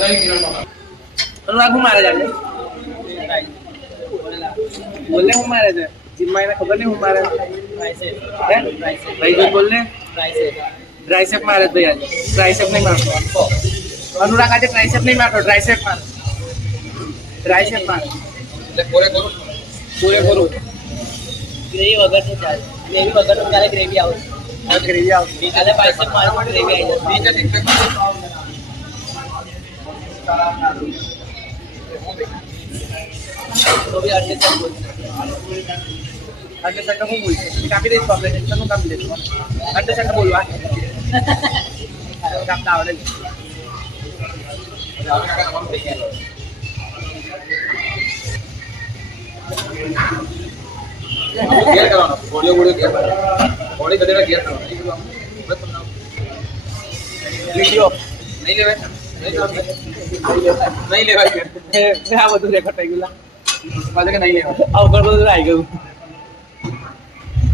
अनुराग हूँ मारे जाते बोलने हूँ मारे थे जिम्मा ने खबर नहीं हूँ मारे भाई जो बोलने ट्राइसेप मारे तो यार ट्राइसेप नहीं मारतो अनुराग आज ट्राइसेप नहीं मारतो ट्राइसेप मार पूरे करू ग्रेवी वगैरह तो चाहे ग्रेवी वगैरह तो चाहे ग्रेवी आओ ग्रेवी आओ पहले बाइसेप मारो ग्रेवी आई जाती तो भी अंडे तक बोलते अंडे सट्टा हूँ बोलते काफी देर प्रॉब्लम है चलो काम ले लो अंडे सट्टा बोलवा काम दाव ले गियर कराना बॉडी गियर बॉडी गदेरा गियर कराना वीडियो नहीं ले भाई नहीं ले भाई मैं आ બધું રેકોર્ડ થઈ ગયું पाले का नहीं ले આવ કર બધું આવી ગયું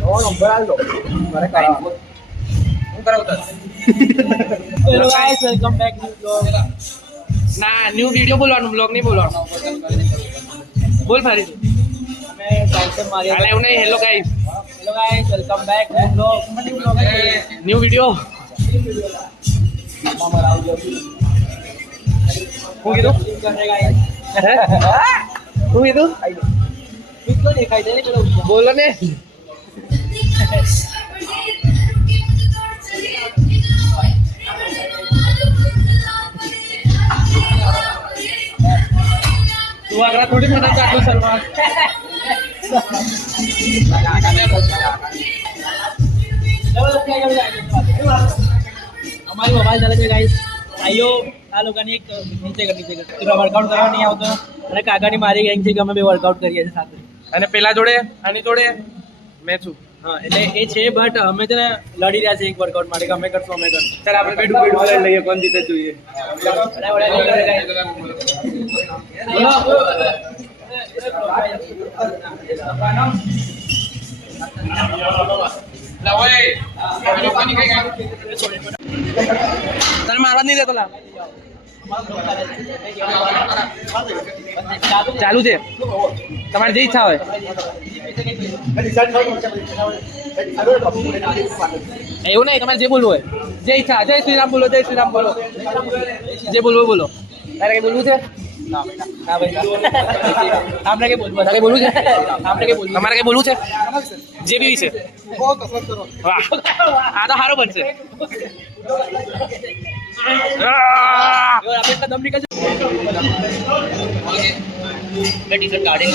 ઓ નંબર આલ દો મારે કાઈ હું કરાવતા hello guys welcome back new blog ના ન્યુ વિડિયો બોલવાનું બ્લોગ નહીં બોલવાનું બોલ ફરી मैं बाइसेप मारी હાલે એવું નહીં hello guys hello guys welcome back new blog new video હું કીધું करने गाइस હું કીધું किसको दिखाई दे चलो બોલો ને તું આગળ થોડી મદદ કરતો સલમાન हमारी मोबाइल ચાલે છે ગાઈસ આયો આ લોકોને એક નીચે વર્કઆઉટ કરવા નહીં આવતો અને કાકાની મારી ગેંગ છે કે અમે બે વર્કઆઉટ કરીએ છીએ સાથે અને પેલા જોડે આની જોડે મેં છું હા એટલે એ છે બટ અમે છે ને લડી રહ્યા છે એક વર્કઆઉટ માટે કે અમે કરશું અમે કરશું ચાલ આપણે બેડું લઈ લઈએ કોણ જીતે જોઈએ તને મારવા નહીં દેતો લા ચાલુ છે તમારે જે ઈચ્છા હોય એવું નહીં તમારે જે બોલવું હોય જે ઈચ્છા જય શ્રી રામ બોલો જય શ્રી રામ બોલો જે બોલવું હોય બોલો તારે કઈ બોલવું છે ના ભાઈ આપણે કે બોલવું તારે કઈ બોલવું છે આપણે કે બોલવું તમારે કઈ બોલવું છે જે બી છે વાહ આ તો સારું બનશે આપણે કદમ નીકળ टी-शर्ट गाड़ी